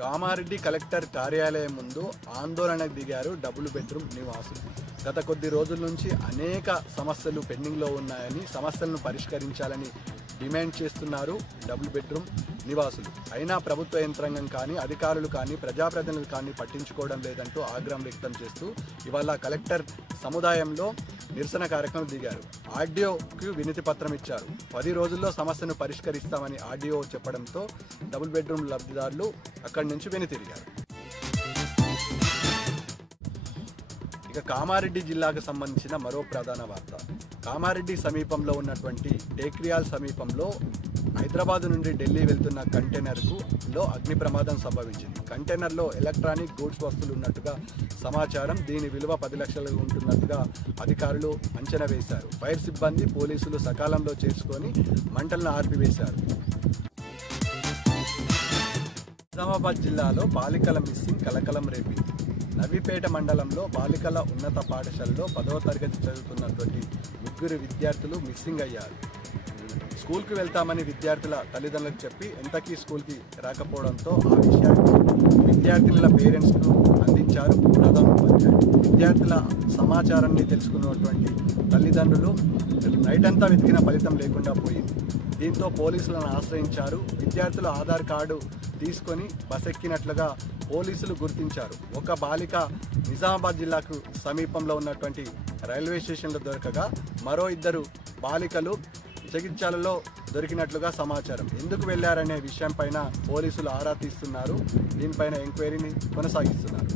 Kamareddy collector కార్యాలయం ముందు ఆందోళనకు దిగారు డబుల్ బెడ్రూమ్ నివాసులు. గత కొద్ది రోజుల నుంచి అనేక సమస్యలు పెండింగ్లో ఉన్నాయని, సమస్యలను పరిష్కరించాలని డిమాండ్ చేస్తున్నారు డబుల్ బెడ్రూమ్ నివాసులు. అయినా ప్రభుత్వ యంత్రాంగం కానీ, అధికారులు కానీ, ప్రజాప్రతినిధులు కానీ పట్టించుకోవడం లేదంటూ ఆగ్రహం వ్యక్తం చేస్తూ ఇవాళ కలెక్టర్ సముదాయంలో నిరసన కార్యక్రమం దిగారు. ఆర్డీఓకి వినతి పత్రం ఇచ్చారు. 10 రోజుల్లో సమస్యను పరిష్కరిస్తామని ఆర్డీఓ చెప్పడంతో డబుల్ బెడ్రూమ్ లబ్ధిదారులు అక్కడి నుంచి వెనుతిరిగారు. ఇక కామారెడ్డి జిల్లాకు సంబంధించిన మరో ప్రధాన వార్త. కామారెడ్డి సమీపంలో ఉన్నటువంటి టేక్రియాల్ సమీపంలో హైదరాబాద్ నుండి ఢిల్లీ వెళ్తున్న కంటైనర్లో అగ్ని ప్రమాదం సంభవించింది. కంటైనర్లో ఎలక్ట్రానిక్ గూడ్స్ వస్తువులు ఉన్నట్టుగా సమాచారం. దీని విలువ 10 లక్షలు ఉంటున్నట్టుగా అధికారులు అంచనా వేశారు. ఫైర్ సిబ్బంది, పోలీసులు సకాలంలో చేర్చుకొని మంటలను ఆర్పివేశారు. నిజామాబాద్ జిల్లాలో బాలికల మిస్సింగ్ కలకలం రేపింది. నవీపేట మండలంలో బాలికల ఉన్నత పాఠశాలలో 10వ తరగతి చదువుతున్నటువంటి 3 విద్యార్థులు మిస్సింగ్ అయ్యారు. స్కూల్కి వెళ్తామని విద్యార్థుల తల్లిదండ్రులకు చెప్పి ఎంతకీ స్కూల్కి రాకపోవడంతో ఆ విషయాన్ని విద్యార్థినుల పేరెంట్స్కు అందించారు ప్రధానోపాధ్యాయుడు. విద్యార్థుల సమాచారాన్ని తెలుసుకున్నటువంటి తల్లిదండ్రులు నైట్ అంతా వెతికిన ఫలితం లేకుండా పోయింది. దీంతో పోలీసులను ఆశ్రయించారు. విద్యార్థుల ఆధార్ కార్డు తీసుకొని బస్ ఎక్కినట్లుగా పోలీసులు గుర్తించారు. ఒక బాలిక నిజామాబాద్ జిల్లాకు సమీపంలో ఉన్నటువంటి రైల్వే స్టేషన్లో దొరకగా మరో 2 బాలికలు జగిత్యాలలో దొరికినట్లుగా సమాచారం. ఎందుకు వెళ్లారనే విషయం పైన పోలీసులు ఆరా తీస్తున్నారు. దీనిపైన ఎంక్వైరీని కొనసాగిస్తున్నారు.